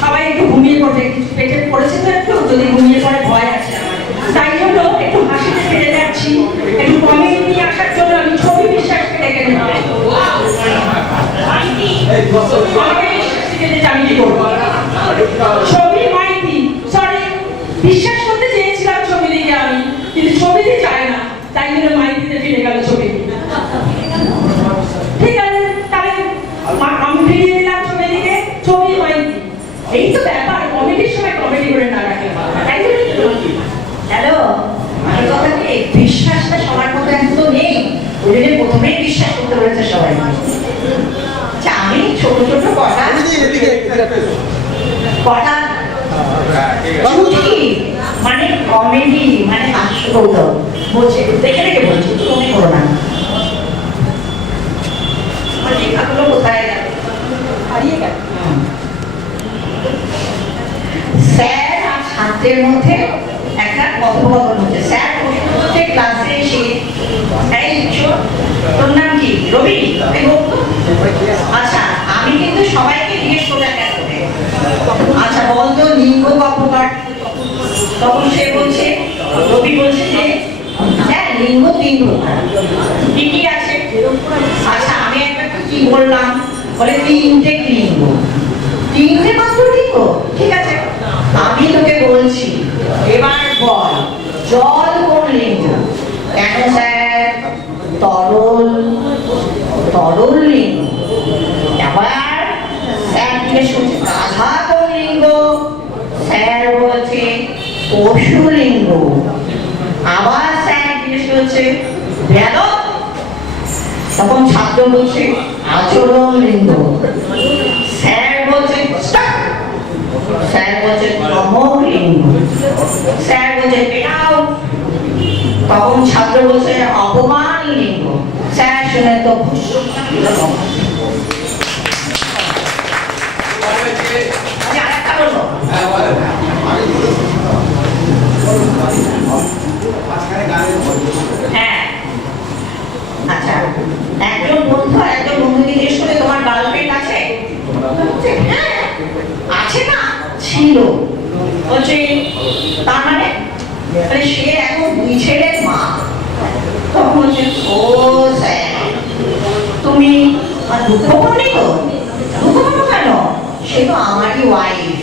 সবাই একটু ঘুমিয়ে পড়বে পেটে পড়েছে তো একটু, যদি ঘুমিয়ে পড়ে ভয় আছে তাই জন্য একটু হাসিতে ফিরে যাচ্ছি, একটু কমেডি নিয়ে আসার জন্য আমি ছবি বিশ্বাসকে ডেকে নিলাম। আমি কি করব ছবি মাইতি সরি বিশ্বাস করতে চেয়েছিলাম ছবি দিকে আমি, কিন্তু ছবি দিয়ে চায় না, তাই জন্য মাইতিতে ফিরে গেল ছবি ঠিক আছে তাহলে মা- আমি ফিরিয়ে দিলাম ছবি দিকে ছবি মাইতি এই তো ব্যাপার কমেডির সময় কমেডি করে না রাখে তাই জন্য হ্যালো আমার কথা কি বিশ্বাসটা সবার মতো এখন তো নেই ওই জন্য প্রথমেই বিশ্বাস করতে পেরেছে সবাই আচ্ছা আমি ছোট ছোট কটা মানে কমেডি মানে হাস্যকৌতুক বলছে দেখে বলছি? মনে করো না। স্যার আর মধ্যে স্যার তোর নাম আচ্ছা আমি কিন্তু সবাইকে জিজ্ঞেস করে কেন আচ্ছা বলতো লিঙ্গ কপকার তখন সে বলছে রবি বলছে যে হ্যাঁ লিঙ্গ তিন প্রকার। কি কি আছে? আচ্ছা আমি একটা কি বললাম? বলে তিনটে লিঙ্গ। তিনটে মাত্র লিঙ্গ? ঠিক আছে। আমি তোকে বলছি এবার বল জল কোন লিঙ্গ? কেন স্যার? তরল তরল লিঙ্গ। এবার স্যার জিজ্ঞেস করছে গাধা কোন লিঙ্গ? স্যার বলছে পশু লিঙ্গ। আবার করছে তখন ছাত্র বলছে, আচরণ লিঙ্গ। স্যার বলছে স্যার বলছে লিঙ্গ। স্যার বলছে পেটাও তখন ছাত্র বলছে, অপমান লিঙ্গ। স্যার শুনে তো আমি আরেকটা বলব হ্যাঁ আচ্ছা একজন বন্ধু আর একজন বন্ধুকে জিজ্ঞেস করে তোমার গার্লফ্রেন্ড আছে বলছে, হ্যাঁ আছে না ছিল বলছে তার মানে? মানে সে এখন দুই ছেলের মা। তখন বলছে ও স্যার তুমি আর দুঃখ পাওনি তো? দুঃখ পাবো কেন? সে তো আমারই ওয়াইফ